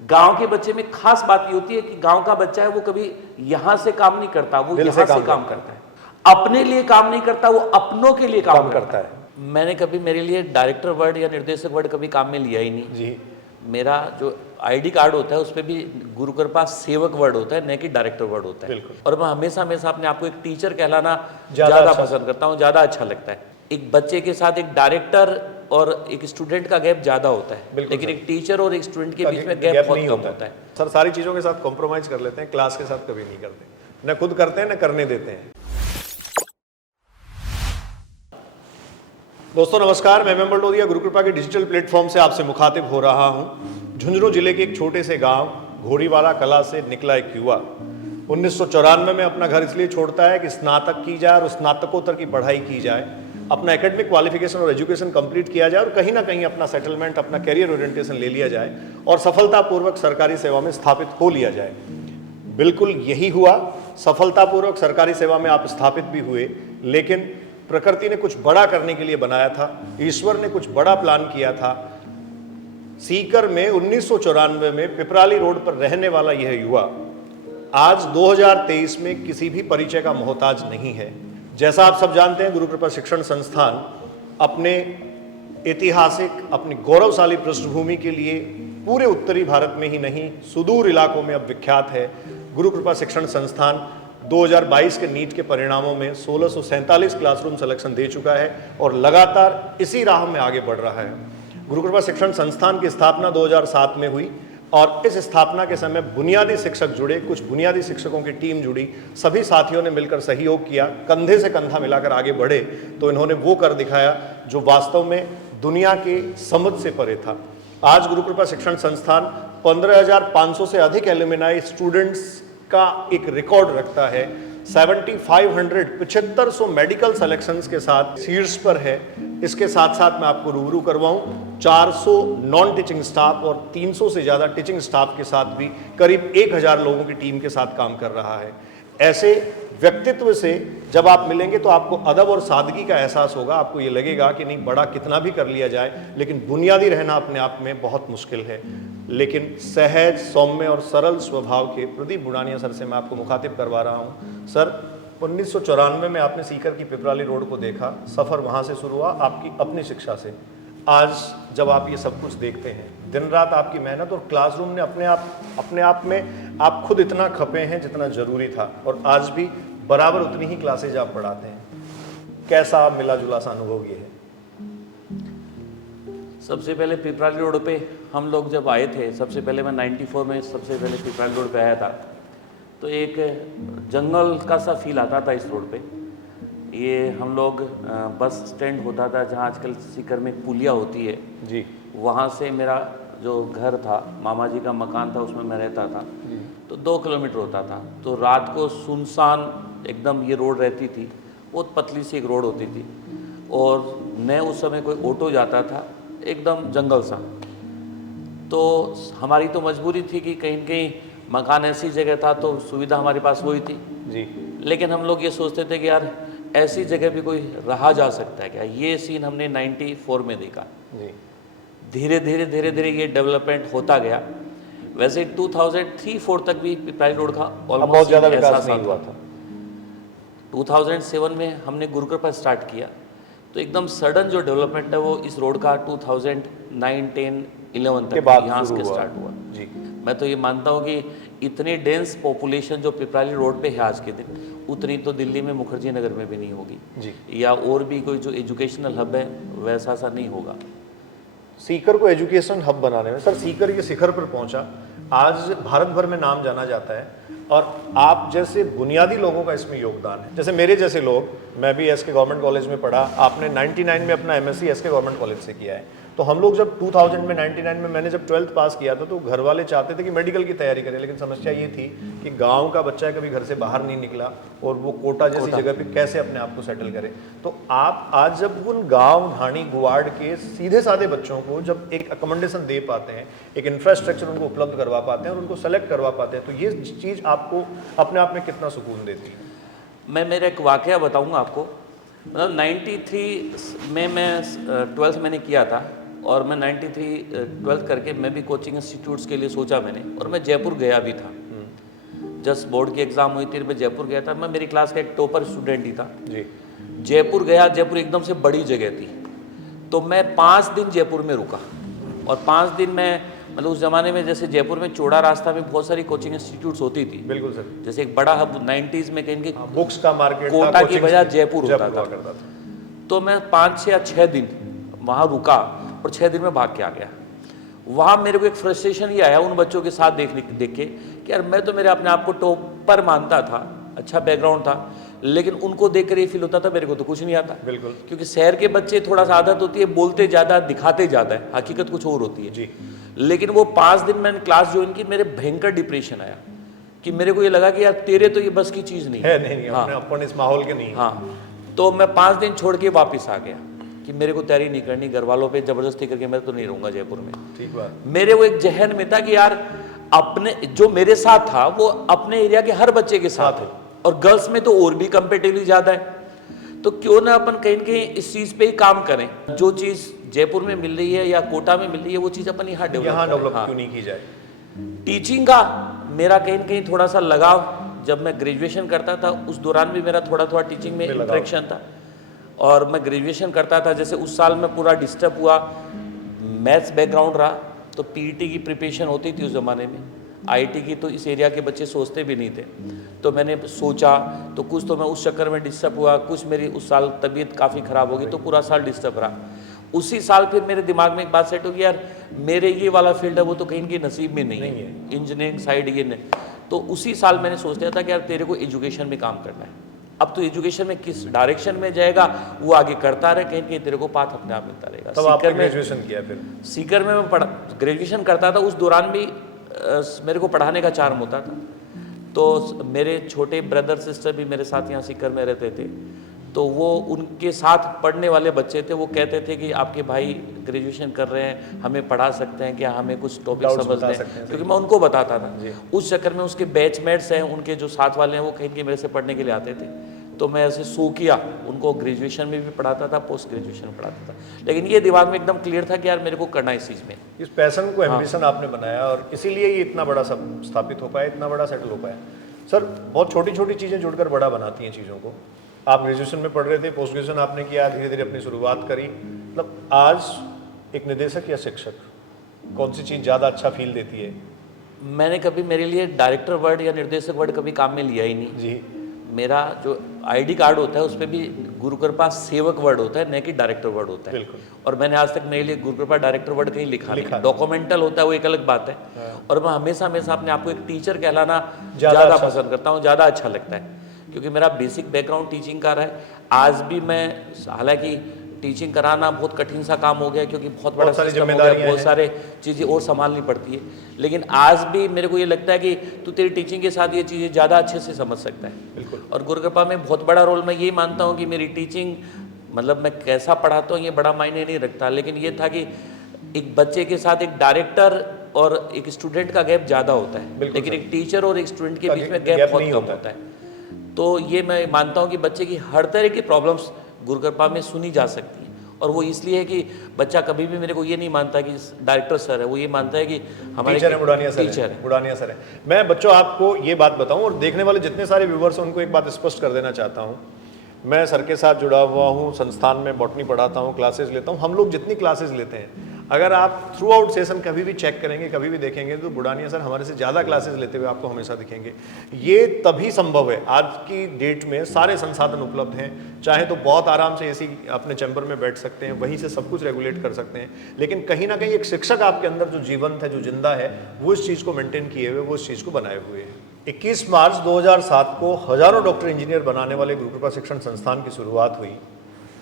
गांव के बच्चे में खास बात ये होती है कि गांव का बच्चा है वो कभी यहां से काम नहीं करता, वो यहां से काम करता है, अपने लिए काम नहीं करता, वो अपनों के लिए काम करता है। मैंने कभी मेरे लिए डायरेक्टर वर्ड या निर्देशक वर्ड कभी काम में लिया ही नहीं जी। मेरा जो आईडी कार्ड होता है उस पर भी गुरु कृपा सेवक वर्ड होता है, न कि डायरेक्टर वर्ड होता है। और मैं हमेशा हमेशा अपने आप को एक टीचर कहलाना ज्यादा पसंद करता हूँ, ज्यादा अच्छा लगता है। एक बच्चे के साथ एक डायरेक्टर और एक स्टूडेंट का गैप ज्यादा होता है, लेकिन एक टीचर और एक स्टूडेंट के बीच में गैप बहुत कम होता है। सर सारी चीजों के साथ कॉम्प्रोमाइज कर लेते हैं, क्लास के साथ कभी नहीं करते, न खुद करते हैं न करने देते हैं। दोस्तों नमस्कार, मैं मेंबर लोधिया गुरु कृपा के डिजिटल प्लेटफॉर्म से आपसे मुखातिब हो रहा हूं। झुंझुनू जिले के एक छोटे से गांव घोड़ीवाला कला से निकला एक युवा 1994 में अपना घर इसलिए छोड़ता है कि स्नातक की जाए और स्नातकोत्तर की पढ़ाई की जाए, अपना एकेडमिक क्वालिफिकेशन और एजुकेशन कंप्लीट किया जाए और कहीं ना कहीं अपना सेटलमेंट, अपना कैरियर ओरिएंटेशन ले लिया जाए और सफलतापूर्वक सरकारी सेवा में स्थापित हो लिया जाए। बिल्कुल यही हुआ, सफलतापूर्वक सरकारी सेवा में आप स्थापित भी हुए, लेकिन प्रकृति ने कुछ बड़ा करने के लिए बनाया था, ईश्वर ने कुछ बड़ा प्लान किया था। सीकर में 1994 में पिपराली रोड पर रहने वाला यह युवा आज 2023 में किसी भी परिचय का मोहताज नहीं है। जैसा आप सब जानते हैं, गुरु कृपा शिक्षण संस्थान अपने ऐतिहासिक, अपनी गौरवशाली पृष्ठभूमि के लिए पूरे उत्तरी भारत में ही नहीं, सुदूर इलाकों में अब विख्यात है। गुरु कृपा शिक्षण संस्थान 2022 के नीट के परिणामों में 1647 क्लासरूम सिलेक्शन दे चुका है और लगातार इसी राह में आगे बढ़ रहा है। गुरु कृपा शिक्षण संस्थान की स्थापना 2007 में हुई और इस स्थापना के समय बुनियादी शिक्षक जुड़े, कुछ बुनियादी शिक्षकों की टीम जुड़ी, सभी साथियों ने मिलकर सहयोग किया, कंधे से कंधा मिलाकर आगे बढ़े तो इन्होंने वो कर दिखाया जो वास्तव में दुनिया के समझ से परे था। आज गुरु कृपा शिक्षण संस्थान 15,500 से अधिक एलुमनाई स्टूडेंट्स का एक रिकॉर्ड रखता है। 7500 मेडिकल सिलेक्शंस के साथ शीर्ष पर है। इसके साथ साथ मैं आपको रूबरू करवाऊं, 400 नॉन टीचिंग स्टाफ और 300 से ज़्यादा टीचिंग स्टाफ के साथ भी करीब 1000 लोगों की टीम के साथ काम कर रहा है। ऐसे व्यक्तित्व से जब आप मिलेंगे तो आपको अदब और सादगी का एहसास होगा। आपको ये लगेगा कि नहीं, बड़ा कितना भी कर लिया जाए लेकिन बुनियादी रहना अपने आप में बहुत मुश्किल है। लेकिन सहज, सौम्य और सरल स्वभाव के प्रदीप बुढ़ानिया सर से मैं आपको मुखातिब करवा रहा हूँ। सर, 1994 में आपने सीकर की पिपराली रोड को देखा, सफ़र वहाँ से शुरू हुआ आपकी अपनी शिक्षा से। आज जब आप ये सब कुछ देखते हैं, दिन रात आपकी मेहनत और क्लासरूम ने अपने आप में आप खुद इतना खपे हैं जितना ज़रूरी था और आज भी बराबर उतनी ही क्लासेज आप पढ़ाते हैं। कैसा मिला जुला सा अनुभव ये है? सबसे पहले पिपराली रोड पे हम लोग जब आए थे, सबसे पहले मैं 94 में सबसे पहले पिपराली रोड पे आया था, तो एक जंगल का सा फील आता था इस रोड पे। ये हम लोग बस स्टैंड होता था जहाँ आजकल सीकर में पुलिया होती है जी, वहाँ से मेरा जो घर था, मामा जी का मकान था, उसमें मैं रहता था जी। तो 2 किलोमीटर होता था। तो रात को सुनसान एकदम ये रोड रहती थी, बहुत पतली सी एक रोड होती थी और न उस समय कोई ऑटो जाता था, एकदम जंगल सा। तो हमारी तो मजबूरी थी कि कहीं न कहीं मकान ऐसी जगह था तो सुविधा हमारे पास वही थी जी। लेकिन हम लोग ये सोचते थे कि यार ऐसी जगह भी कोई रहा जा सकता है क्या। ये सीन हमने 94 में देखा जी। धीरे धीरे ये डेवलपमेंट होता गया। वैसे 2003-4 तक भी पिपराली रोड का ऑलमोस्ट बहुत ज़्यादा विकास नहीं हुआ था। 2007 में हमने गुरु कृपा स्टार्ट किया तो एकदम सडन जो डेवलपमेंट है वो इस रोड का 2009, 10, 11 तक यहाँ से स्टार्ट हुआ जी। मैं तो ये मानता हूँ कि इतनी डेंस पॉपुलेशन जो पिपराली रोड पे है आज के दिन, उतनी तो दिल्ली में मुखर्जी नगर में भी नहीं होगी जी। या और भी कोई जो एजुकेशनल हब है वैसा सा नहीं होगा। सीकर को एजुकेशन हब बनाने में सर, सीकर के शिखर पर पहुंचा, आज भारत भर में नाम जाना जाता है और आप जैसे बुनियादी लोगों का इसमें योगदान है। जैसे मेरे जैसे लोग, मैं भी एसके गवर्नमेंट कॉलेज में पढ़ा, आपने 99 में अपना एमएससी एसके गवर्नमेंट कॉलेज से किया है। तो हम लोग जब 2000 में 99 में मैंने जब 12th पास किया था तो घर वाले चाहते थे कि मेडिकल की तैयारी करें, लेकिन समस्या ये थी कि गांव का बच्चा कभी घर से बाहर नहीं निकला और वो कोटा जैसी जगह पे कैसे अपने आप को सेटल करे। तो आप आज जब उन गांव, ढाणी, गुवाड़ के सीधे साधे बच्चों को जब एक अकोमोडेशन दे पाते हैं, एक इंफ्रास्ट्रक्चर उनको उपलब्ध करवा पाते हैं और उनको सेलेक्ट करवा पाते हैं, तो ये चीज़ आपको अपने आप में कितना सुकून देती है? मैं मेरा एक वाकया बताऊँगा आपको। मतलब 93 में मैं 12th मैंने किया था और मैं 93 12th करके मैं भी कोचिंग इंस्टीट्यूट्स के लिए सोचा मैंने, और मैं जयपुर गया भी था। जस्ट बोर्ड की एग्ज़ाम हुई थी, मैं जयपुर गया था। मैं मेरी क्लास का एक टॉपर स्टूडेंट ही था जी। जयपुर गया। जयपुर एकदम से बड़ी जगह थी, तो मैं 5 दिन जयपुर में रुका। और 5 दिन में मतलब उस ज़माने में जैसे जयपुर में चौड़ा रास्ता में बहुत सारी कोचिंग इंस्टीट्यूट्स होती थी। बिल्कुल सर। जैसे एक बड़ा हब 90s में कहीं बुक्स का मार्केट था, कोटा की कोचिंग बजाय जयपुर होता हुआ था। करता था। तो मैं 5 या 6 दिन वहाँ रुका और 6 दिन में भाग के आ गया। वहाँ मेरे को एक फ्रस्ट्रेशन ही आया उन बच्चों के साथ देख के कि यार मैं तो मेरे अपने आप को टॉपर मानता था, अच्छा बैकग्राउंड था, लेकिन उनको देख कर ये फील होता था मेरे को तो कुछ नहीं आता। बिल्कुल। क्योंकि शहर के बच्चे थोड़ा सा आदत होती है बोलते ज़्यादा दिखाते ज़्यादा है, हकीकत कुछ और होती है जी। लेकिन वो 5 दिन मैंने क्लास ज्वाइन की, मेरे भयंकर डिप्रेशन आया कि मेरे को ये लगा कि यार तेरे तो ये बस की चीज़ नहीं है। नहीं, हाँ। अपन इस माहौल के नहीं। हाँ, तो मैं 5 दिन छोड़ के वापस आ गया कि मेरे को तैयारी नहीं करनी, घर वालों पे जबरदस्ती करके मैं तो नहीं रहूंगा जयपुर में। ठीक बात। मेरे वो एक जहन में था कि यार अपने जो मेरे साथ था वो अपने एरिया के हर बच्चे के साथ है, और गर्ल्स में तो और भी कंपेटिवली ज्यादा है, तो क्यों ना अपन कहीं न कहीं इस चीज पे ही काम करें। जो चीज जयपुर में मिल रही है या कोटा में मिल रही है वो चीज अपन यहाँ डेवलप क्यों नहीं की जाए। टीचिंग का मेरा कहीं न कहीं थोड़ा सा लगाव, जब मैं ग्रेजुएशन करता था उस दौरान भी मेरा थोड़ा थोड़ा टीचिंग में इंटरेक्शन था। और मैं ग्रेजुएशन करता था, जैसे उस साल में पूरा डिस्टर्ब हुआ, मैथ्स बैकग्राउंड रहा, तो पीईटी की प्रिपरेशन होती थी उस ज़माने में, आईटी की तो इस एरिया के बच्चे सोचते भी नहीं थे। तो मैंने सोचा, तो कुछ तो मैं उस चक्कर में डिस्टर्ब हुआ, कुछ मेरी उस साल तबीयत काफ़ी ख़राब हो गई, तो पूरा साल डिस्टर्ब रहा। उसी साल फिर मेरे दिमाग में एक बात सेट होगी, यार मेरे ये वाला फील्ड है वो तो कहीं के नसीब में नहीं है, इंजीनियरिंग साइड ये नहीं। तो उसी साल मैंने सोच लिया था कि यार तेरे को एजुकेशन में काम करना है। अब तो एजुकेशन में किस डायरेक्शन में जाएगा वो आगे करता रहे, कहीं कहीं तेरे को पाथ अपने आप मिलता रहेगा। तब आपने ग्रेजुएशन किया? फिर सीकर में मैं ग्रेजुएशन करता था, उस दौरान भी मेरे को पढ़ाने का चार्म होता था। तो मेरे छोटे ब्रदर सिस्टर भी मेरे साथ यहाँ सीकर में रहते थे, तो वो उनके साथ पढ़ने वाले बच्चे थे, वो कहते थे कि आपके भाई ग्रेजुएशन कर रहे हैं, हमें पढ़ा सकते हैं क्या, हमें कुछ टॉपिक समझ दें, क्योंकि मैं उनको बताता था। उस चक्कर में उसके बैचमेट्स हैं, उनके जो साथ वाले हैं वो कहीं मेरे से पढ़ने के लिए आते थे, तो मैं ऐसे शो किया, उनको ग्रेजुएशन में भी पढ़ाता था, पोस्ट ग्रेजुएशन में पढ़ाता था। लेकिन ये दिमाग में एकदम क्लियर था कि यार मेरे को करना इस चीज़ में। इस पैशन को एम्बिशन आपने बनाया और इसीलिए ये इतना बड़ा सब स्थापित हो पाया, इतना बड़ा सेटल हो पाया। सर, बहुत छोटी छोटी चीज़ें जुड़कर बड़ा बनाती हैं चीज़ों को। आप ग्रेजुएशन में पढ़ रहे थे, पोस्ट ग्रेजुएशन आपने किया, धीरे धीरे अपनी शुरुआत करी। मतलब आज एक निदेशक या शिक्षक, कौन सी चीज़ ज़्यादा अच्छा फील देती है? मैंने कभी, मेरे लिए डायरेक्टर वर्ड या निर्देशक वर्ड कभी काम में लिया ही नहीं जी। मेरा जो आईडी कार्ड होता है उस पर भी गुरु कृपा सेवक वर्ड होता है, न कि डायरेक्टर वर्ड होता है। बिल्कुल। और मैंने आज तक मेरे लिए गुरु कृपा डायरेक्टर वर्ड कहीं लिखा नहीं। डॉक्यूमेंटल होता है वो एक अलग बात है। और मैं हमेशा हमेशा अपने आप को एक टीचर कहलाना ज़्यादा पसंद करता हूँ, ज़्यादा अच्छा लगता है, क्योंकि मेरा बेसिक बैकग्राउंड टीचिंग का रहा है। आज भी मैं, हालांकि टीचिंग कराना बहुत कठिन सा काम हो गया, क्योंकि बहुत बड़ा सिस्टम हो गया, बहुत सारे चीज़ें और संभालनी पड़ती है, लेकिन आज भी मेरे को ये लगता है कि तू तेरी टीचिंग के साथ ये चीज़ें ज़्यादा अच्छे से समझ सकता है। बिल्कुल। और गुरु कृपा में बहुत बड़ा रोल मैं ये मानता हूँ कि मेरी टीचिंग, मतलब मैं कैसा पढ़ाता हूँ ये बड़ा मायने नहीं रखता, लेकिन ये था कि एक बच्चे के साथ एक डायरेक्टर और एक स्टूडेंट का गैप ज़्यादा होता है, लेकिन एक टीचर और एक स्टूडेंट के बीच में गैप बहुत कम होता है। तो ये मैं मानता हूँ कि बच्चे की हर तरह की प्रॉब्लम्स गुरु कृपा में सुनी जा सकती है। और वो इसलिए है कि बच्चा कभी भी मेरे को ये नहीं मानता कि डायरेक्टर सर है, वो ये मानता है कि हमारे टीचर है, बुढ़ानिया सर है। मैं बच्चों आपको ये बात बताऊं और देखने वाले जितने सारे व्यूवर्स हैं उनको एक बात स्पष्ट कर देना चाहता हूं। मैं सर के साथ जुड़ा हुआ हूं, संस्थान में बॉटनी पढ़ाता हूं, क्लासेस लेता हूं। हम लोग जितनी क्लासेस लेते हैं, अगर आप थ्रू आउट सेशन कभी भी चेक करेंगे, कभी भी देखेंगे, तो बुढ़ानिया सर हमारे से ज़्यादा क्लासेस लेते हुए आपको हमेशा दिखेंगे। ये तभी संभव है, आज की डेट में सारे संसाधन उपलब्ध हैं, चाहे तो बहुत आराम से एसी अपने चैम्बर में बैठ सकते हैं, वहीं से सब कुछ रेगुलेट कर सकते हैं, लेकिन कहीं ना कहीं एक शिक्षक आपके अंदर जो जीवंत है, जो जिंदा है, वो इस चीज़ को मेंटेन किए हुए, वो इस चीज़ को बनाए हुए है। 21 मार्च 2007 को हजारों डॉक्टर इंजीनियर बनाने वाले गुरु कृपा शिक्षण संस्थान की शुरुआत हुई।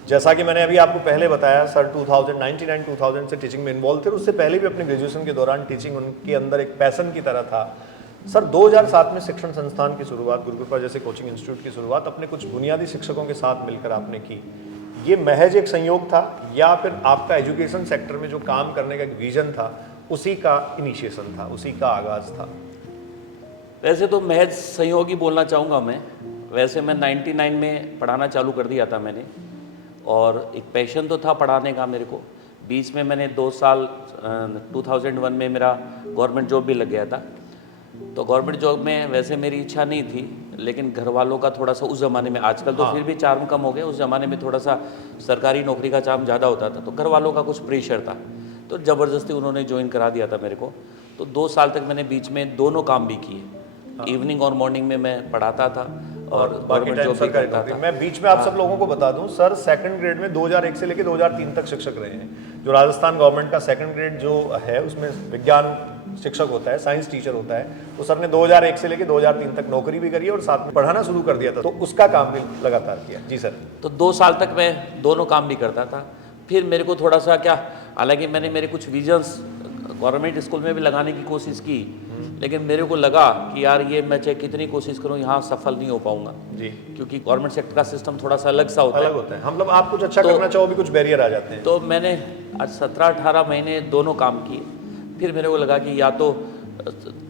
जैसा कि मैंने अभी आपको पहले बताया, सर 1999-2000 से टीचिंग में इन्वॉल्व थे, उससे पहले भी अपने ग्रेजुएशन के दौरान टीचिंग उनके अंदर एक पैशन की तरह था। सर 2007 में शिक्षण संस्थान की शुरुआत, गुरु कृपा जैसे कोचिंग इंस्टीट्यूट की शुरुआत अपने कुछ बुनियादी शिक्षकों के साथ मिलकर आपने की। ये महज एक संयोग था या फिर आपका एजुकेशन सेक्टर में जो काम करने का एक विजन था उसी का इनिशिएशन था, उसी का आगाज था? वैसे तो महज संयोग ही बोलना चाहूँगा मैं। वैसे मैं 99 में पढ़ाना चालू कर दिया था मैंने, और एक पैशन तो था पढ़ाने का मेरे को। बीच में मैंने 2 साल 2001 में मेरा गवर्नमेंट जॉब भी लग गया था। तो गवर्नमेंट जॉब में वैसे मेरी इच्छा नहीं थी, लेकिन घर वालों का थोड़ा सा उस ज़माने में, आजकल तो फिर भी चार्म कम हो गया, उस ज़माने में थोड़ा सा सरकारी नौकरी का चार्म ज़्यादा होता था, तो घर वालों का कुछ प्रेशर था, तो ज़बरदस्ती उन्होंने ज्वाइन करा दिया था मेरे को। तो 2 साल तक मैंने बीच में दोनों काम भी किए, इवनिंग और मॉर्निंग में मैं पढ़ाता था और बाकी गवर्नमेंट टाइम जॉब भी सरकारी करता नौकरी। था। मैं बीच में आप सब लोगों को बता दूं, सर सेकंड ग्रेड में 2001 से लेकर 2003 तक शिक्षक रहे हैं। जो राजस्थान गवर्नमेंट का सेकंड ग्रेड जो है उसमें विज्ञान शिक्षक होता है, साइंस टीचर होता है, तो सर ने 2001 से लेकर 2003 तक नौकरी भी करी है और साथ में पढ़ाना शुरू कर दिया था, तो उसका काम भी लगातार किया। जी सर। तो 2 साल तक मैं दोनों काम भी करता था। फिर मेरे को थोड़ा सा क्या, हालांकि मैंने मेरे कुछ विजन्स गवर्नमेंट स्कूल में भी लगाने की कोशिश की, लेकिन मेरे को लगा कि यार ये मैं चाहे कितनी कोशिश करूं यहाँ सफल नहीं हो पाऊंगा जी, क्योंकि गवर्नमेंट सेक्टर का सिस्टम थोड़ा सा अलग सा होता अलग है। होता है, मतलब आप कुछ अच्छा करना चाहो भी कुछ बैरियर आ जाते हैं। तो मैंने आज 17-18 महीने दोनों काम किए। फिर मेरे को लगा कि या तो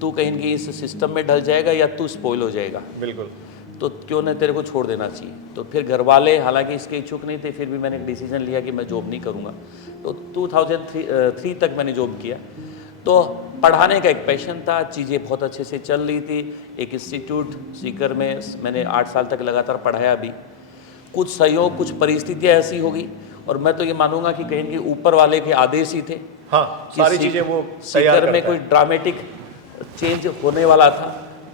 तू कहीं न कहीं इस सिस्टम में ढल जाएगा या तू स्पॉइल हो जाएगा, बिल्कुल। तो क्यों न तेरे को छोड़ देना चाहिए। तो फिर घर वाले हालांकि इसके इच्छुक नहीं थे, फिर भी मैंने एक डिसीजन लिया कि मैं जॉब नहीं करूँगा। तो 2003 तक मैंने जॉब किया। तो पढ़ाने का एक पैशन था, चीज़ें बहुत अच्छे से चल रही थी। एक इंस्टीट्यूट सीकर में मैंने 8 साल तक लगातार पढ़ाया भी। कुछ सहयोग, कुछ परिस्थितियाँ ऐसी होगी, और मैं तो ये मानूंगा कि कहीं के ऊपर वाले के आदेश ही थे। हाँ, कि सारी चीजें वो तैयार सीकर में करता कोई है। ड्रामेटिक चेंज होने वाला था,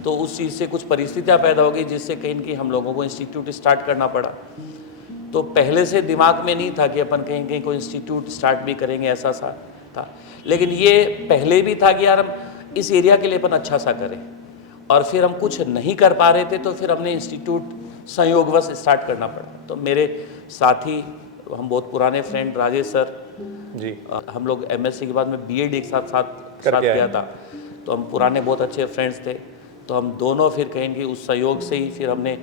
तो उस चीज़ से कुछ परिस्थितियाँ पैदा हो गई जिससे कहीं कि हम लोगों को इंस्टीट्यूट स्टार्ट करना पड़ा। तो पहले से दिमाग में नहीं था कि अपन कहीं कहीं कोई इंस्टीट्यूट स्टार्ट भी करेंगे, ऐसा सा था। लेकिन ये पहले भी था कि यार हम इस एरिया के लिए अपन अच्छा सा करें, और फिर हम कुछ नहीं कर पा रहे थे, तो फिर हमने इंस्टीट्यूट संयोगवश स्टार्ट करना पड़ा। तो मेरे साथी, हम बहुत पुराने फ्रेंड राजेश सर जी, हम लोग एमएससी के बाद में बीएड एक साथ करके आए। किया था, तो हम पुराने बहुत अच्छे फ्रेंड्स थे। तो हम दोनों फिर कहेंगे उस सहयोग से ही फिर हमने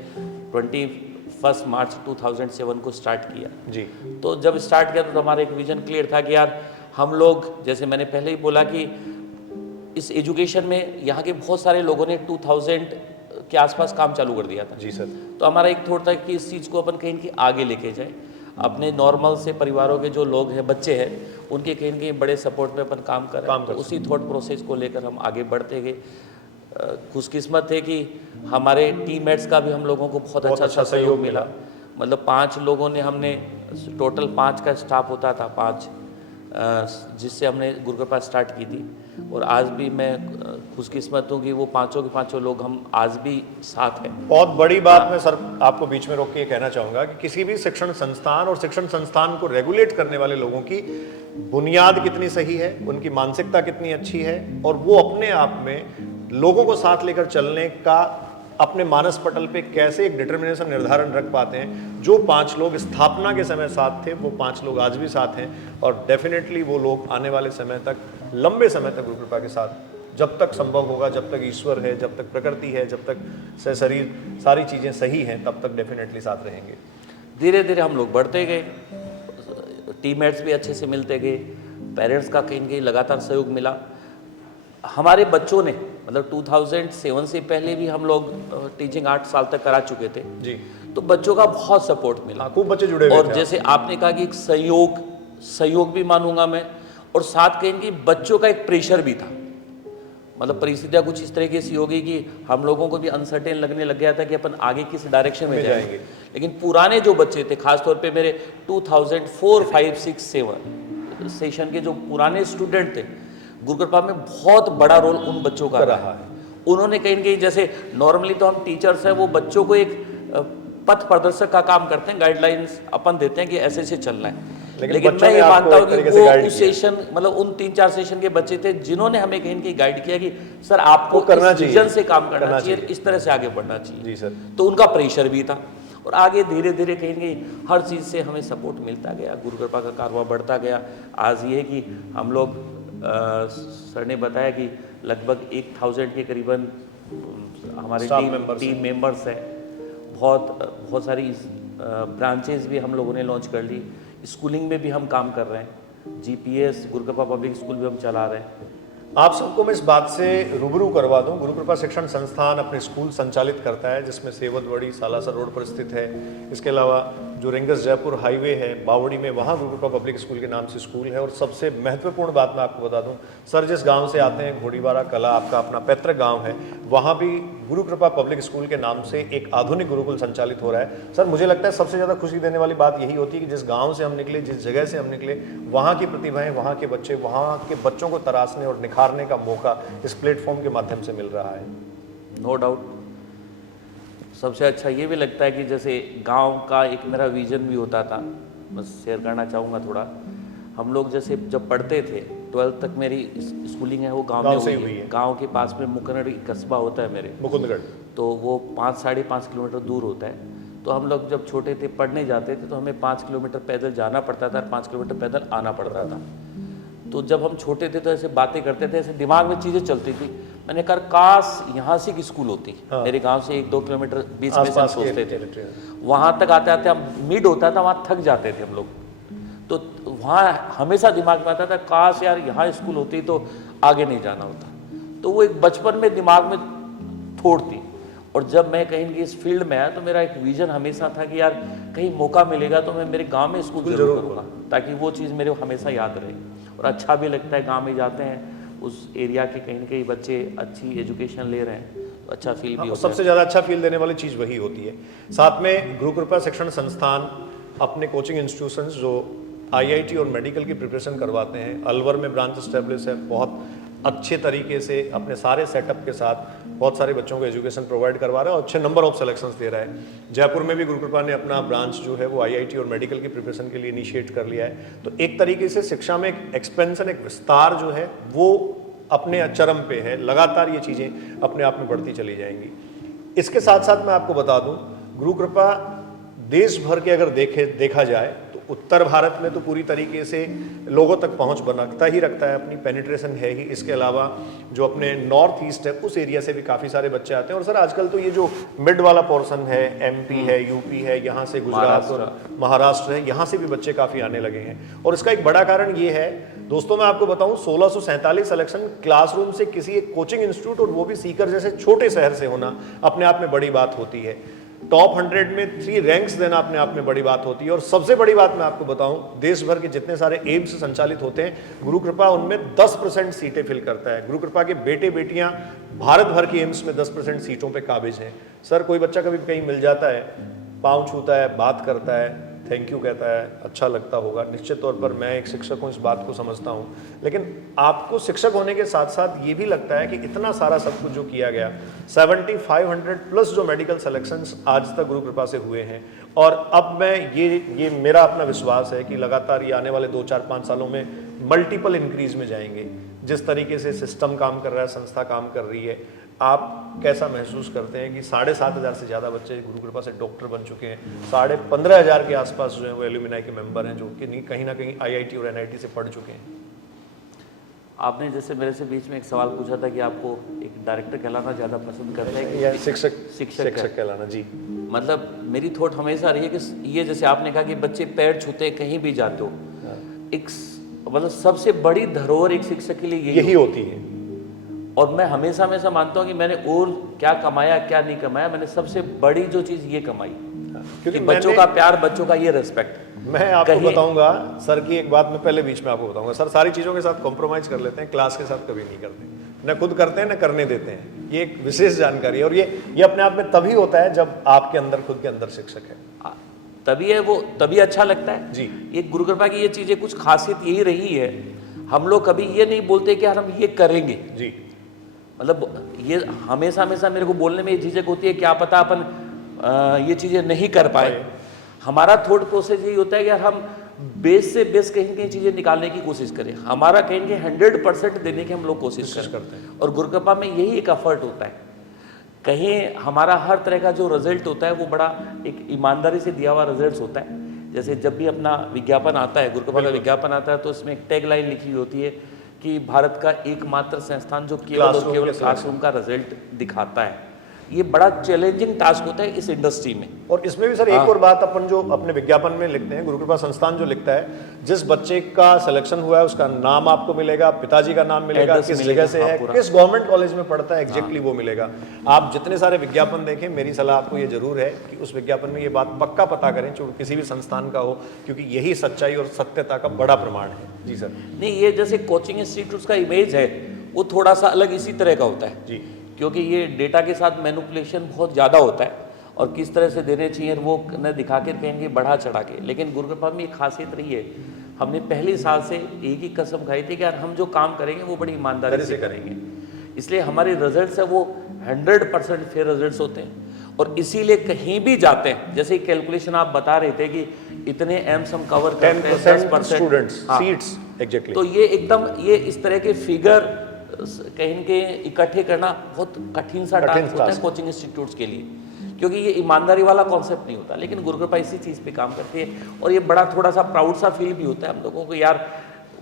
21 मार्च 2007 को स्टार्ट किया। जी, तो जब स्टार्ट किया तो हमारा एक विजन क्लियर था कि यार हम लोग, जैसे मैंने पहले ही बोला कि इस एजुकेशन में यहाँ के बहुत सारे लोगों ने 2000 के आसपास काम चालू कर दिया था। जी सर। तो हमारा एक थॉट था कि इस चीज़ को अपन कहीं न कहीं आगे लेके जाए। अपने नॉर्मल से परिवारों के जो लोग हैं, बच्चे हैं, उनके कहीं न कहीं बड़े सपोर्ट में अपन काम कर रहे हैं। तो उसी थॉट प्रोसेस को लेकर हम आगे बढ़ते गए। खुशकिस्मत थे कि हमारे टीममेट्स का भी हम लोगों को बहुत अच्छा सहयोग मिला। मतलब 5 लोगों ने, हमने टोटल 5 का स्टाफ होता था, 5 जिससे हमने गुरुकृपा स्टार्ट की थी। और आज भी मैं खुशकिस्मत हूँ कि वो पाँचों के पाँचों लोग हम आज भी साथ हैं। बहुत बड़ी बात मैं सर आपको बीच में रोक के ये कहना चाहूँगा कि किसी भी शिक्षण संस्थान और शिक्षण संस्थान को रेगुलेट करने वाले लोगों की बुनियाद कितनी सही है, उनकी मानसिकता कितनी अच्छी है, और वो अपने आप में लोगों को साथ लेकर चलने का अपने मानस पटल पे कैसे एक डिटर्मिनेशन निर्धारण रख पाते हैं। जो 5 लोग स्थापना के समय साथ थे, वो 5 लोग आज भी साथ हैं, और डेफिनेटली वो लोग आने वाले समय तक, लंबे समय तक गुरुकृपा के साथ, जब तक संभव होगा, जब तक ईश्वर है, जब तक प्रकृति है, जब तक शरीर, सारी चीज़ें सही हैं, तब तक डेफिनेटली साथ रहेंगे। धीरे धीरे हम लोग बढ़ते गए, टीममेट्स भी अच्छे से मिलते गए, पेरेंट्स का कहीं कहीं लगातार सहयोग मिला। हमारे बच्चों ने, मतलब 2007 से पहले भी हम लोग टीचिंग 8 साल तक करा चुके थे जी, तो बच्चों का बहुत सपोर्ट मिला। हाँ, खूब बच्चे जुड़े हुए और थे। जैसे आपने कहा कि एक सहयोग भी मानूंगा मैं, और साथ कहीं कि बच्चों का एक प्रेशर भी था। मतलब परिस्थितियाँ कुछ इस तरीके से होगी कि हम लोगों को भी अनसर्टेन लगने लग गया था कि अपन आगे किस डायरेक्शन में जाएंगे। लेकिन पुराने जो बच्चे थे, खासतौर पे मेरे 2004, 5, 6, 7 सेशन के जो पुराने स्टूडेंट थे, गुरुकृपा में बहुत बड़ा रोल उन बच्चों का रहा है। उन्होंने कहीं न कहीं, जैसे नॉर्मली तो हम टीचर्स हैं, वो बच्चों को एक पथ प्रदर्शक का काम करते हैं, गाइडलाइंस अपन देते हैं कि ऐसे से चलना है। लेकिन मैं ये मानता हूँ कि वो उस सेशन, मतलब उन 3-4 सेशन के बच्चे थे जिन्होंने हमें कहीं न कहीं गाइड किया कि सर आपको करना इस विजन से काम करना चाहिए, इस तरह से आगे बढ़ना चाहिए। जी सर। तो उनका प्रेशर भी था, और आगे धीरे धीरे कहीं न कहीं हर चीज़ से हमें सपोर्ट मिलता गया, गुरुकृपा का कारवां बढ़ता गया। आज ये कि हम लोग, सर ने बताया कि लगभग 1000 के करीबन हमारे टीम मेंबर्स हैं। बहुत सारी ब्रांचेस भी हम लोगों ने लॉन्च कर ली। स्कूलिंग में भी हम काम कर रहे हैं, जीपीएस गुरुकृपा पब्लिक स्कूल भी हम चला रहे हैं। आप सबको मैं इस बात से रूबरू करवा दूं, गुरु कृपा शिक्षण संस्थान अपने स्कूल संचालित करता है जिसमें सेवदवड़ी सालासर रोड पर स्थित है। इसके अलावा जो रिंगस जयपुर हाईवे है बावड़ी में, वहाँ गुरु कृपा पब्लिक स्कूल के नाम से स्कूल है। और सबसे महत्वपूर्ण बात मैं आपको बता दूं, सर जिस गांव से आते हैं, घोड़ीवाड़ा कला आपका अपना पैतृक गांव है, वहाँ भी गुरु कृपा पब्लिक स्कूल के नाम से एक आधुनिक गुरुकुल संचालित हो रहा है। सर मुझे लगता है सबसे ज़्यादा खुशी देने वाली बात यही होती है कि जिस गाँव से हम निकले, जिस जगह से हम निकले, वहाँ की प्रतिभाएं, वहाँ के बच्चे, वहाँ के बच्चों को तराशने और निखारने का मौका इस प्लेटफॉर्म के माध्यम से मिल रहा है। No doubt. सबसे अच्छा ये भी लगता है कि जैसे गांव का एक मेरा विजन भी होता था, बस शेयर करना चाहूँगा थोड़ा। हम लोग जैसे जब पढ़ते थे, 12th तक मेरी स्कूलिंग है वो गांव में हुई है। गांव के पास में मुकुंदगढ़ कस्बा होता है मेरे, मुकुंदगढ़, तो वो 5-5.5 किलोमीटर दूर होता है। तो हम लोग जब छोटे थे पढ़ने जाते थे तो हमें 5 किलोमीटर पैदल जाना पड़ता था और 5 किलोमीटर पैदल आना पड़ता था। तो जब हम छोटे थे तो ऐसे बातें करते थे, ऐसे दिमाग में चीज़ें चलती थी। मैंने कहा काश यहाँ से की स्कूल होती। मेरे गांव से 1-2 किलोमीटर बीच में से हम सोचते थे, वहाँ तक आते आते हम मिड होता था, वहाँ थक जाते थे हम लोग। तो वहाँ हमेशा दिमाग में आता था काश यार यहाँ स्कूल होती तो आगे नहीं जाना होता। तो वो एक बचपन में दिमाग में थोड़ थी। और जब मैं कहीं की इस फील्ड में आया तो मेरा एक विजन हमेशा था कि यार कहीं मौका मिलेगा तो मैं मेरे गांव में स्कूल जरूर करूँगा, ताकि वो चीज़ मेरे हमेशा याद रहे। और अच्छा भी लगता है, गांव में जाते हैं उस एरिया के कहीं न कहीं बच्चे अच्छी एजुकेशन ले रहे हैं तो अच्छा फील भी होता है। सबसे ज़्यादा अच्छा फील देने वाली चीज़ वही होती है। साथ में गुरु कृपा शिक्षण संस्थान अपने कोचिंग इंस्टीट्यूशंस जो IIT और मेडिकल की प्रिपरेशन करवाते हैं, अलवर में ब्रांच एस्टेब्लिश है, बहुत अच्छे तरीके से अपने सारे सेटअप के साथ बहुत सारे बच्चों को एजुकेशन प्रोवाइड करवा रहा है और अच्छे नंबर ऑफ सिलेक्शंस दे रहा है। जयपुर में भी गुरु कृपा ने अपना ब्रांच जो है वो IIT और मेडिकल की प्रिपरेशन के लिए इनिशिएट कर लिया है। तो एक तरीके से शिक्षा में एक एक्सपेंशन, एक विस्तार जो है वो अपने चरम पे है। लगातार ये चीज़ें अपने आप में बढ़ती चली जाएंगी। इसके साथ साथ मैं आपको बता दूं, गुरु कृपा देश भर के अगर देखा जाए तो उत्तर भारत में तो पूरी तरीके से लोगों तक पहुंच बनाता ही रखता है, अपनी पेनिट्रेशन है ही। इसके अलावा जो अपने नॉर्थ ईस्ट है उस एरिया से भी काफ़ी सारे बच्चे आते हैं। और सर आजकल तो ये जो मिड वाला पोर्शन है, MP है, UP है, यहाँ से गुजरात और महाराष्ट्र है, यहाँ से भी बच्चे काफ़ी आने लगे हैं। और इसका एक बड़ा कारण ये है दोस्तों, मैं आपको बताऊं, 1647 सिलेक्शन क्लासरूम से किसी एक कोचिंग इंस्टीट्यूट और वो भी सीकर जैसे छोटे शहर से होना अपने आप में बड़ी बात होती है। टॉप 100 में 3 रैंक्स देना अपने आप में बड़ी बात होती है। और सबसे बड़ी बात मैं आपको बताऊं, देश भर के जितने सारे एम्स संचालित होते हैं, गुरु कृपा उनमें 10% सीटें फिल करता है। गुरु कृपा के बेटे बेटियां भारत भर के एम्स में 10% सीटों पे काबिज हैं। सर कोई बच्चा कभी कहीं मिल जाता है, पाँव छूता है, बात करता है, थैंक यू कहता है, अच्छा लगता होगा। निश्चित तौर पर मैं एक शिक्षक हूँ, इस बात को समझता हूँ। लेकिन आपको शिक्षक होने के साथ साथ ये भी लगता है कि इतना सारा सब कुछ जो किया गया, 7500 प्लस जो मेडिकल सिलेक्शंस आज तक गुरु कृपा से हुए हैं, और अब मैं ये मेरा अपना विश्वास है कि लगातार ये आने वाले 2, 4, 5 सालों में मल्टीपल इंक्रीज में जाएंगे। जिस तरीके से सिस्टम काम कर रहा है, संस्था काम कर रही है, आप कैसा महसूस करते हैं कि 7500 से ज़्यादा बच्चे गुरु कृपा से डॉक्टर बन चुके हैं, 15,500 के आसपास जो है वो एल्यूमिनाई के मेंबर हैं, जो कि कहीं ना कहीं IIT और NIT से पढ़ चुके हैं। आपने जैसे मेरे से बीच में एक सवाल पूछा था कि आपको एक डायरेक्टर कहलाना ज़्यादा पसंद करते हैं या कि शिक्षक कहलाना? जी, मतलब मेरी थॉट हमेशा रही है कि ये जैसे आपने कहा कि बच्चे पैर छूते कहीं भी जाते हो, एक मतलब सबसे बड़ी धरोहर एक शिक्षक के लिए यही होती है। और मैं हमेशा मानता हूँ कि मैंने और क्या कमाया क्या नहीं कमाया, मैंने सबसे बड़ी जो चीज़ ये कमाई, क्योंकि बच्चों का प्यार, बच्चों का ये रिस्पेक्ट। मैं आपको बताऊंगा सर की एक बात, मैं पहले बीच में आपको बताऊंगा, सर सारी चीज़ों के साथ कॉम्प्रोमाइज़ कर लेते हैं, क्लास के साथ कभी नहीं करते, न खुद करते हैं न करने देते हैं। ये एक विशेष जानकारी है और ये अपने आप में तभी होता है जब आपके अंदर, खुद के अंदर शिक्षक है, तभी है वो, तभी अच्छा लगता है जी। ये गुरु कृपा की ये चीज़ें, कुछ खासियत यही रही है, हम लोग कभी ये नहीं बोलते कि यार हम ये करेंगे जी। मतलब ये हमेशा मेरे को बोलने में ये झिझक होती है, क्या पता अपन ये चीज़ें नहीं कर पाए। हमारा थॉट प्रोसेस यही होता है कि यार हम बेस से बेस कहीं चीज़ें निकालने की कोशिश करें, हमारा कहेंगे 100% देने की हम लोग कोशिश करते हैं। और गुरु कृपा में यही एक एफर्ट होता है, कहीं हमारा हर तरह का जो रिजल्ट होता है वो बड़ा एक ईमानदारी से दिया हुआ रिजल्ट होता है। जैसे जब भी अपना विज्ञापन आता है, गुरु कृपा का विज्ञापन आता है, तो उसमें एक टैग लाइन लिखी हुई होती है कि भारत का एकमात्र संस्थान जो केवल क्लासरूम का रिजल्ट दिखाता है। ये बड़ा चैलेंजिंग टास्क होता है इस इंडस्ट्री में। और इसमें भी सर एक और बात, अपन जो अपने विज्ञापन में लिखते हैं, गुरु कृपा संस्थान जो लिखता है, जिस बच्चे का सिलेक्शन हुआ है उसका नाम आपको मिलेगा, पिताजी का नाम मिलेगा, Address किस मिलेगा, जगह से हाँ, है, पूरा। किस गवर्नमेंट कॉलेज में पढ़ता है, एग्जैक्टली वो मिलेगा। आप जितने सारे विज्ञापन देखें, मेरी सलाह आपको ये जरूर है कि उस विज्ञापन में ये बात पक्का पता करें, जो किसी भी संस्थान का हो, क्योंकि यही सच्चाई और सत्यता का बड़ा प्रमाण है। जी सर। नहीं, ये जैसे कोचिंग इंस्टीट्यूट्स का इमेज है वो थोड़ा सा अलग इसी तरह का होता है जी। क्योंकि ये डेटा के साथ मैनिपुलेशन बहुत ज़्यादा होता है और किस तरह से देने चाहिए वो न दिखा के कहेंगे बढ़ा चढ़ा के। लेकिन गुरु कृपा में एक खासियत रही है, हमने पहले साल से एक ही कसम खाई थी कि यार हम जो काम करेंगे वो बड़ी ईमानदारी से करेंगे, इसलिए हमारे रिजल्ट्स है वो 100% फेयर रिजल्ट्स होते हैं। और इसीलिए कहीं भी जाते हैं, जैसे कैलकुलेशन आप बता रहे थे कि इतने एम्स हम कवर करते हैं, 10% स्टूडेंट्स सीट्स एग्जैक्टली। तो ये एकदम ये इस तरह के फिगर कहीं के इकट्ठे करना बहुत कठिन सा टास्क होता है कोचिंग इंस्टीट्यूट्स के लिए, क्योंकि ये ईमानदारी वाला कॉन्सेप्ट नहीं होता। लेकिन गुरु कृपा इसी चीज़ पे काम करती है और ये बड़ा थोड़ा सा प्राउड सा फील भी होता है हम लोगों को, यार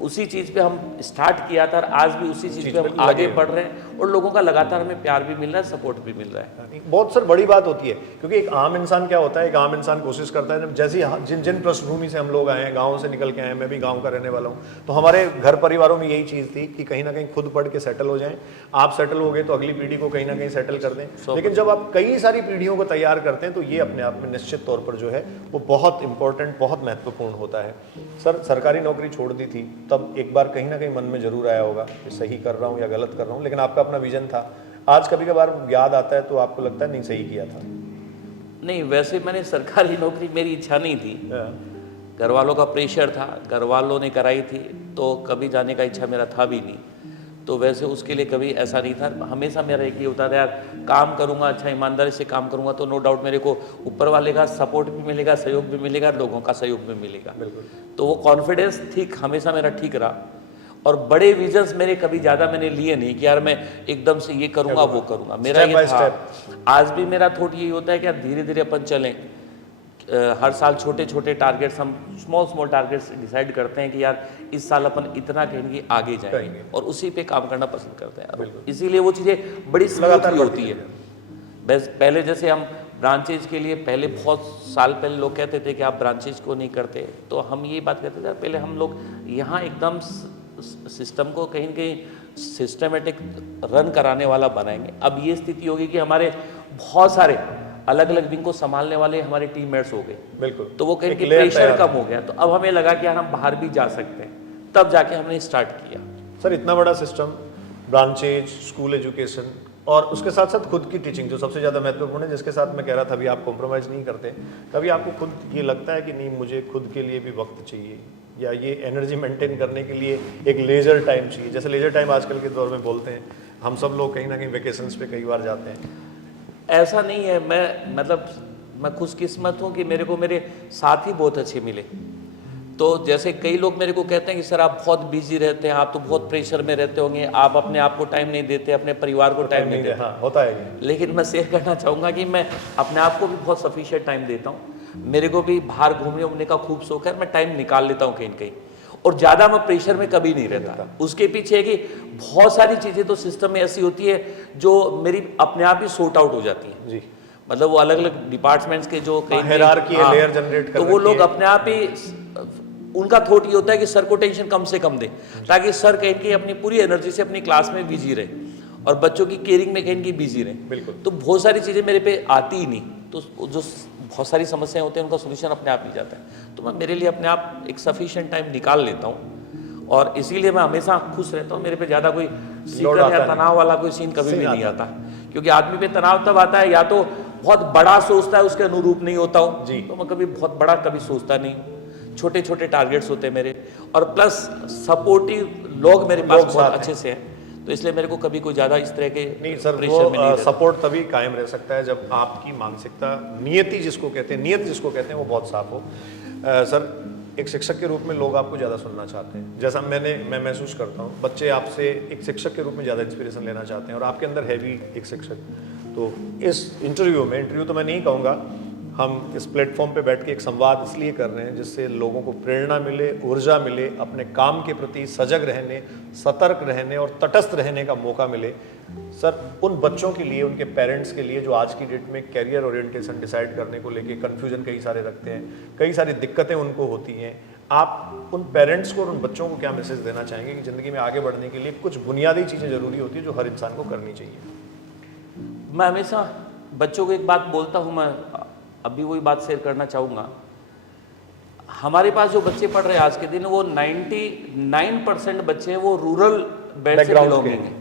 उसी चीज़ पे हम स्टार्ट किया था और आज भी उसी चीज़ पे हम आगे बढ़ रहे हैं और लोगों का लगातार हमें प्यार भी मिल रहा है, सपोर्ट भी मिल रहा है। बहुत सर बड़ी बात होती है, क्योंकि एक आम इंसान क्या होता है, एक आम इंसान कोशिश करता है, जैसे जिन जिन पृष्ठभूमि से हम लोग आए हैं, गाँव से निकल के आए हैं, मैं भी गाँव का रहने वाला हूँ, तो हमारे घर परिवारों में यही चीज़ थी कि कहीं ना कहीं खुद पढ़ के सेटल हो जाएं। आप सेटल हो गए तो अगली पीढ़ी को कहीं ना कहीं सेटल कर दें। लेकिन जब आप कई सारी पीढ़ियों को तैयार करते हैं तो ये अपने आप में निश्चित तौर पर जो है वो बहुत इंपॉर्टेंट, बहुत महत्वपूर्ण होता है। सर, सरकारी नौकरी छोड़ दी थी तब एक बार कहीं ना कहीं मन में जरूर आया होगा कि सही कर रहा हूँ या गलत कर रहा हूँ, लेकिन आपका अपना विजन था। आज कभी कभार याद आता है तो आपको लगता है नहीं सही किया था? नहीं, वैसे मैंने सरकारी नौकरी मेरी इच्छा नहीं थी, घर वालों का प्रेशर था, घर वालों ने कराई थी, तो कभी जाने का इच्छा मेरा था भी नहीं। तो वैसे उसके लिए कभी ऐसा नहीं था, हमेशा मेरा एक ही होता था यार काम करूँगा, अच्छा ईमानदारी से काम करूँगा तो नो डाउट मेरे को ऊपर वाले का सपोर्ट भी मिलेगा, सहयोग भी मिलेगा, लोगों का सहयोग भी मिलेगा। तो वो कॉन्फिडेंस ठीक हमेशा मेरा ठीक रहा। और बड़े विजन्स मेरे कभी ज़्यादा मैंने लिए नहीं कि यार मैं एकदम से ये करूँगा वो करूँगा, मेरा ये था। आज भी मेरा थॉट यही होता है कि यार धीरे धीरे अपन चलें, हर साल छोटे छोटे टारगेट्स, हम स्मॉल टारगेट्स डिसाइड करते हैं कि यार इस साल अपन इतना कहेंगे आगे जाएंगे और उसी पे काम करना पसंद करते हैं। इसीलिए वो चीज़ें बड़ी स्मूथली होती है। बस पहले जैसे हम ब्रांचेज के लिए पहले बहुत साल पहले लोग कहते थे कि आप ब्रांचेज को नहीं करते, तो हम ये बात कहते थे पहले हम लोग यहाँ एकदम सिस्टम को कहीं कहीं सिस्टमेटिक रन कराने वाला बनाएंगे। अब ये स्थिति होगी कि हमारे बहुत सारे अलग अलग विंग को संभालने वाले हमारे टीममेट्स हो गए, बिल्कुल, तो वो कहीं कि प्रेशर कम हो गया। तो अब हमें लगा कि यार हम बाहर भी जा सकते हैं, तब जाके हमने स्टार्ट किया। सर, इतना बड़ा सिस्टम, ब्रांचेज, स्कूल एजुकेशन और उसके साथ साथ खुद की टीचिंग जो सबसे ज़्यादा महत्वपूर्ण है, जिसके साथ मैं कह रहा था अभी आप कॉम्प्रोमाइज़ नहीं करते, कभी आपको खुद ये लगता है कि नहीं मुझे खुद के लिए भी वक्त चाहिए या ये एनर्जी मेंटेन करने के लिए एक लेजर टाइम चाहिए? जैसे लेजर टाइम आजकल के दौर में बोलते हैं, हम सब लोग कहीं ना कहीं वेकेशंस पे कई बार जाते हैं। ऐसा नहीं है, मैं खुशकिस्मत हूँ कि मेरे को मेरे साथी बहुत अच्छे मिले। तो जैसे कई लोग मेरे को कहते हैं कि सर आप बहुत बिजी रहते हैं, आप तो बहुत प्रेशर में रहते होंगे, आप अपने आप को टाइम नहीं देते, अपने परिवार को टाइम नहीं देते। हाँ, होता है। लेकिन मैं शेयर करना चाहूँगा कि मैं अपने आप को भी बहुत सफिशिएंट टाइम देता हूँ। मेरे को भी बाहर घूमने उमने का खूब शौक है, मैं टाइम निकाल लेता हूँ कहीं कहीं, और ज़्यादा मैं प्रेशर में कभी नहीं रहता। उसके पीछे है कि बहुत सारी चीज़ें तो सिस्टम में ऐसी होती है जो मेरी अपने आप ही सॉर्ट आउट हो जाती है जी। मतलब वो अलग अलग डिपार्टमेंट्स के जो कई लेयर जनरेट कर, तो वो लोग अपने आप ही, उनका थॉट ये होता है कि सर को टेंशन कम से कम दे, ताकि सर कहीं की अपनी पूरी एनर्जी से अपनी क्लास में बिजी रहे और बच्चों की केयरिंग में कहीं की बिजी रहे। बिल्कुल। तो बहुत सारी चीज़ें मेरे पे आती ही नहीं, तो जो बहुत सारी समस्याएं होती हैं उनका सोल्यूशन अपने आप ही जाता है। तो मैं मेरे लिए अपने आप एक सफिशिएंट टाइम निकाल लेता हूँ और इसीलिए मैं हमेशा खुश रहता हूँ। मेरे पे ज़्यादा कोई सीकर या तनाव वाला कोई सीन कभी भी नहीं आता, क्योंकि आदमी पे तनाव तब आता है या तो बहुत बड़ा सोचता है उसके अनुरूप नहीं होता हो जी, तो मैं कभी बहुत बड़ा कभी सोचता नहीं हूँ। छोटे छोटे टारगेट्स होते हैं मेरे, और प्लस सपोर्टिव लोग मेरे पास बहुत अच्छे से हैं, तो इसलिए मेरे को कभी कोई ज़्यादा इस तरह के नहीं सर, वो सपोर्ट तभी कायम रह सकता है जब आपकी मानसिकता, नियति जिसको कहते हैं, नियत जिसको कहते हैं, वो बहुत साफ हो। सर, एक शिक्षक के रूप में लोग आपको ज़्यादा सुनना चाहते हैं, जैसा मैं महसूस करता हूँ, बच्चे आपसे एक शिक्षक के रूप में ज़्यादा इंस्पिरेशन लेना चाहते हैं और आपके अंदर है भी एक शिक्षक। तो इस इंटरव्यू तो मैं नहीं कहूँगा, हम इस प्लेटफॉर्म पे बैठ के एक संवाद इसलिए कर रहे हैं जिससे लोगों को प्रेरणा मिले, ऊर्जा मिले, अपने काम के प्रति सजग रहने, सतर्क रहने और तटस्थ रहने का मौका मिले। सर उन बच्चों के लिए, उनके पेरेंट्स के लिए जो आज की डेट में कैरियर ओरिएंटेशन डिसाइड करने को लेके कंफ्यूजन कई सारे रखते हैं, कई सारी दिक्कतें उनको होती हैं, आप उन पेरेंट्स को और उन बच्चों को क्या मैसेज देना चाहेंगे कि ज़िंदगी में आगे बढ़ने के लिए कुछ बुनियादी चीज़ें ज़रूरी होती है जो हर इंसान को करनी चाहिए? मैं हमेशा बच्चों को एक बात बोलता हूँ, मैं अभी वही बात शेयर करना चाहूँगा। हमारे पास जो बच्चे पढ़ रहे हैं आज के दिन, वो 99% बच्चे हैं वो रूरल बैकग्राउंड से बिलोंगिंग है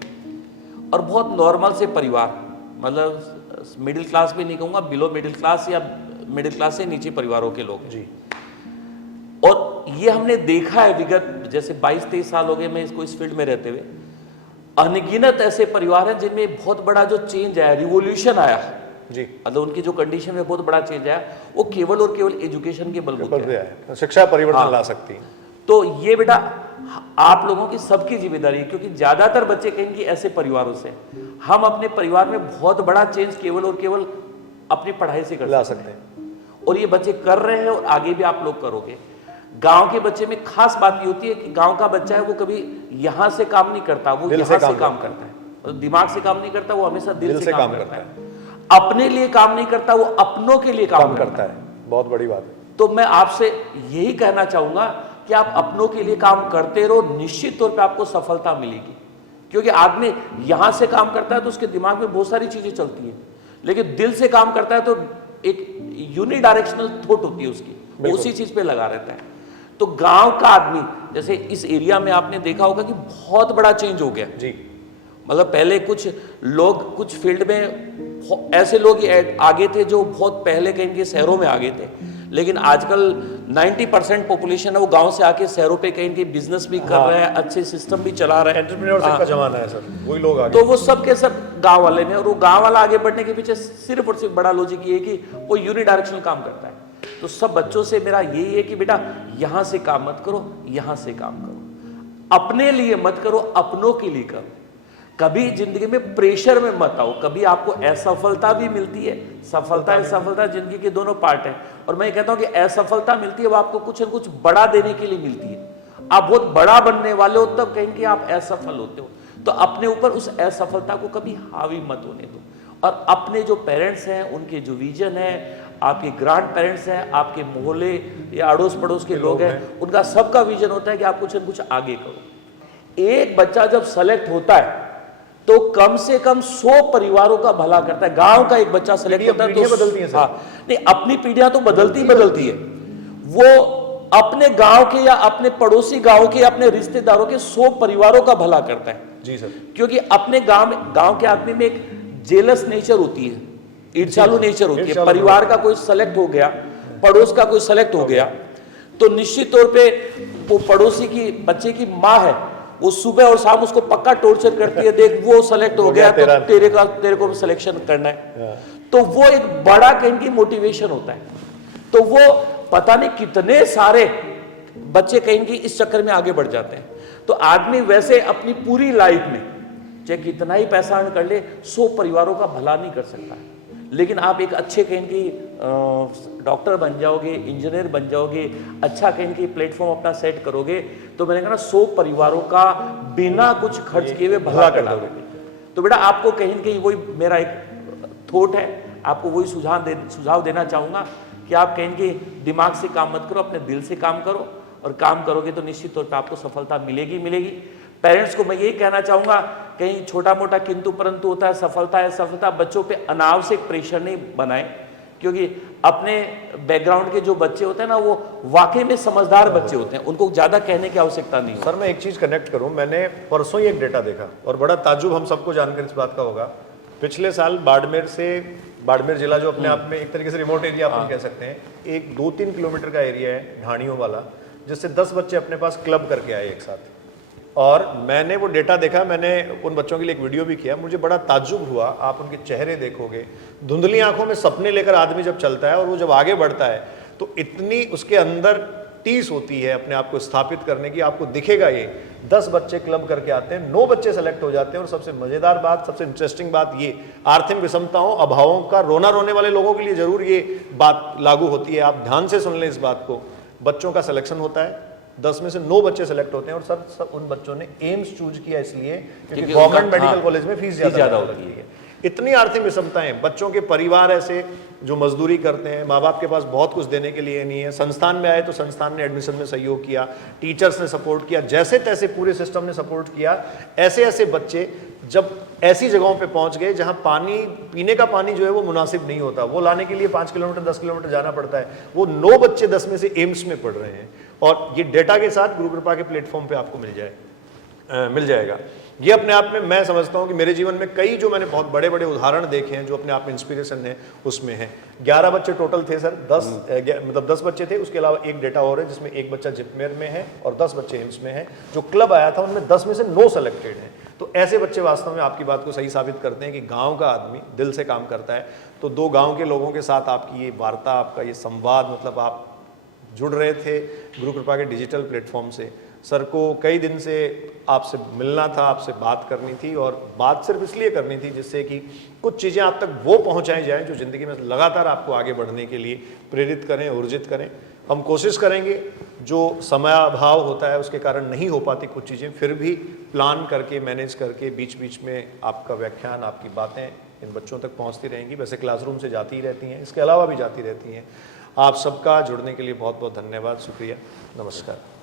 और बहुत नॉर्मल से परिवार, मतलब मिडिल क्लास भी नहीं कहूँगा, बिलो मिडिल क्लास या मिडिल क्लास से नीचे परिवारों के लोग जी। और ये हमने देखा है विगत जैसे 22-23 साल हो गए मैं इस फील्ड में रहते हुए, अनगिनत ऐसे परिवार हैं जिनमें बहुत बड़ा जो चेंज आया, रिवॉल्यूशन आया जी, मतलब उनकी जो कंडीशन में बहुत बड़ा चेंज आया, वो केवल और केवल एजुकेशन के बलबूते है। शिक्षा परिवर्तन ला सकती है। तो ये बेटा आप लोगों की सबकी जिम्मेदारी है, क्योंकि ज्यादातर बच्चे कहेंगे ऐसे परिवारों से, हम अपने परिवार में बहुत बड़ा चेंज केवल और केवल अपनी पढ़ाई से कर सकते हैं और ये बच्चे कर रहे हैं और आगे भी आप लोग करोगे। गांव के बच्चे में खास बात ये होती है कि गांव का बच्चा है वो कभी यहां से काम नहीं करता, वो यहां से काम करता है, मतलब दिमाग से काम नहीं करता, वो हमेशा दिल से काम करता है। अपने लिए काम नहीं करता, वो अपनों के लिए काम करता है। बहुत बड़ी बात है। तो मैं आपसे यही कहना चाहूंगा कि आप अपनों के लिए काम करते रहो, निश्चित तौर पे आपको सफलता मिलेगी। क्योंकि आदमी यहां से काम करता है तो उसके दिमाग में बहुत सारी चीजें चलती हैं, लेकिन दिल से काम करता है तो एक यूनिडायरेक्शनल थॉट होती है उसकी, वो उसी चीज पे लगा रहता है। तो गांव का आदमी, जैसे इस एरिया में आपने देखा होगा कि बहुत बड़ा चेंज हो गया जी, मतलब पहले कुछ लोग कुछ फील्ड में ऐसे लोग आगे थे जो बहुत पहले कहेंगे शहरों में आगे थे, लेकिन आजकल 90% पॉपुलेशन है वो गांव से आके शहरों पे कहेंगे बिजनेस भी कर रहे हैं, अच्छे सिस्टम भी चला रहे हैं, एंटरप्रेन्योरशिप का जमाना है सर, वही लोग आगे। तो वो सब के सब गांव वाले में, और वो गांव वाला आगे बढ़ने के पीछे सिर्फ और सिर्फ बड़ा लॉजिक ये है कि वो यूनिडायरेक्शनल काम करता है। तो सब बच्चों से मेरा यही है कि बेटा यहां से काम मत करो, यहां से काम करो, अपने लिए मत करो, अपनों के लिए करो। कभी जिंदगी में प्रेशर में मत आओ, कभी आपको असफलता भी मिलती है, सफलता असफलता जिंदगी के दोनों पार्ट है। और मैं कहता हूं कि असफलता मिलती है वो आपको कुछ न कुछ बड़ा देने के लिए मिलती है। आप बहुत बड़ा बनने वाले हो तब कहेंगे आप असफल होते हो, तो अपने ऊपर उस असफलता को कभी हावी मत होने दो। और अपने जो पेरेंट्स हैं उनके जो विजन है, आपके ग्रैंड पेरेंट्स हैं, आपके मोहल्ले या अड़ोस पड़ोस के लोग हैं, उनका सबका विजन होता है कि आप कुछ न कुछ आगे करो। एक बच्चा जब सेलेक्ट होता है तो कम से कम 100 परिवारों का भला करता है। गांव का एक बच्चा सेलेक्ट होता है तो बदलती है सर। हाँ, नहीं अपनी पीढ़ियां तो बदलती है, वो अपने गांव के या अपने पड़ोसी गांव के, अपने रिश्तेदारों के 100 परिवारों का भला करता है। जी सर। क्योंकि अपने गांव के आदमी में एक जेलस नेचर होती है, ईर्ष्यालु नेचर होती है। परिवार का कोई सेलेक्ट हो गया, पड़ोस का कोई सेलेक्ट हो गया, तो निश्चित तौर पे वो पड़ोसी की बच्चे की माँ है, वो सुबह और शाम उसको पक्का टॉर्चर करती है, देख वो सेलेक्ट हो गया तो तेरे को सिलेक्शन करना है। तो वो एक बड़ा कहीं मोटिवेशन होता है। तो वो पता नहीं कितने सारे बच्चे कहेंगे इस चक्कर में आगे बढ़ जाते हैं। तो आदमी वैसे अपनी पूरी लाइफ में चाहे कितना ही पैसा अर्न कर ले, 100 परिवारों का भला नहीं कर सकता है। लेकिन आप एक अच्छे कहेंगे डॉक्टर बन जाओगे, इंजीनियर बन जाओगे, अच्छा कहेंगे प्लेटफॉर्म अपना सेट करोगे, तो मैंने कहा 100 परिवारों का बिना कुछ खर्च किए हुए भला कर दोगे। तो बेटा आपको कहीं कहीं वही मेरा एक थॉट है, आपको वही सुझाव देना चाहूंगा कि आप कहेंगे दिमाग से काम मत करो, अपने दिल से काम करो, और काम करोगे तो निश्चित तौर पर आपको सफलता मिलेगी। पेरेंट्स को मैं यही कहना चाहूंगा, कहीं छोटा मोटा किंतु परंतु होता है, सफलता है सफलता, बच्चों पे अनावश्यक प्रेशर नहीं बनाए, क्योंकि अपने बैकग्राउंड के जो बच्चे होते हैं ना वो वाकई में समझदार बच्चे होते हैं, उनको ज्यादा कहने की आवश्यकता नहीं। सर मैं एक चीज कनेक्ट करूं, मैंने परसों ही एक डेटा देखा और बड़ा ताज्जुब हम सबको जानकर इस बात का होगा। पिछले साल बाड़मेर जिला जो अपने आप में एक तरीके से रिमोट एरिया अपन कह सकते हैं, एक 2-3 किलोमीटर का एरिया है ढाणियों वाला, जिससे 10 बच्चे अपने पास क्लब करके आए एक साथ। और मैंने वो डेटा देखा, मैंने उन बच्चों के लिए एक वीडियो भी किया, मुझे बड़ा ताज्जुब हुआ। आप उनके चेहरे देखोगे, धुंधली आंखों में सपने लेकर आदमी जब चलता है और वो जब आगे बढ़ता है तो इतनी उसके अंदर टीस होती है अपने आप को स्थापित करने की। आपको दिखेगा ये 10 बच्चे क्लब करके आते हैं, 9 बच्चे सेलेक्ट हो जाते हैं। और सबसे मजेदार बात, सबसे इंटरेस्टिंग बात ये, आर्थिक विषमताओं अभावों का रोने वाले लोगों के लिए जरूर ये बात लागू होती है। आप ध्यान से सुन लें इस बात को, बच्चों का सिलेक्शन होता है, 10 में से 9 बच्चे सेलेक्ट होते हैं, और सर सब उन बच्चों ने एम्स चूज किया इसलिए क्योंकि क्योंकि गवर्नमेंट उनका- मेडिकल हाँ, कॉलेज में फीस फीस ज़्यादा ज़्यादा होती लगती है। इतनी आर्थिक विषमताएं, बच्चों के परिवार ऐसे जो मजदूरी करते हैं, माँ बाप के पास बहुत कुछ देने के लिए नहीं है, संस्थान में आए तो संस्थान ने एडमिशन में सहयोग किया, टीचर्स ने सपोर्ट किया, जैसे तैसे पूरे सिस्टम ने सपोर्ट किया। ऐसे ऐसे बच्चे जब ऐसी जगहों पे पहुंच गए जहां पानी, पीने का पानी जो है वो मुनासिब नहीं होता, वो लाने के लिए 5 किलोमीटर 10 किलोमीटर जाना पड़ता है, वो 9 बच्चे 10 में से एम्स में पढ़ रहे हैं। और ये डेटा के साथ गुरु कृपा के प्लेटफॉर्म पे आपको मिल जाएगा। ये अपने आप में मैं समझता हूँ कि मेरे जीवन में कई जो मैंने बहुत बड़े बड़े उदाहरण देखे हैं जो अपने आप में इंस्पिरेशन है, उसमें है। 11 बच्चे टोटल थे सर, 10 बच्चे थे, उसके अलावा एक डेटा और है जिसमें एक बच्चा जिपमेर में है और 10 बच्चे एम्स में है। जो क्लब आया था उनमें 10 में से 9 सेलेक्टेड हैं। तो ऐसे बच्चे वास्तव में आपकी बात को सही साबित करते हैं कि गांव का आदमी दिल से काम करता है। तो 2 गांव के लोगों के साथ आपकी ये वार्ता, आपका ये संवाद, मतलब आप जुड़ रहे थे गुरु कृपा के डिजिटल प्लेटफॉर्म से। सर को कई दिन से आपसे मिलना था, आपसे बात करनी थी, और बात सिर्फ इसलिए करनी थी जिससे कि कुछ चीज़ें आप तक वो पहुंचाई जाएं जो ज़िंदगी में लगातार आपको आगे बढ़ने के लिए प्रेरित करें, ऊर्जित करें। हम कोशिश करेंगे, जो समयाभाव होता है उसके कारण नहीं हो पाती कुछ चीज़ें, फिर भी प्लान करके, मैनेज करके बीच बीच में आपका व्याख्यान, आपकी बातें इन बच्चों तक पहुंचती रहेंगी। वैसे क्लासरूम से जाती ही रहती हैं, इसके अलावा भी जाती रहती हैं। आप सबका जुड़ने के लिए बहुत बहुत धन्यवाद, शुक्रिया, नमस्कार।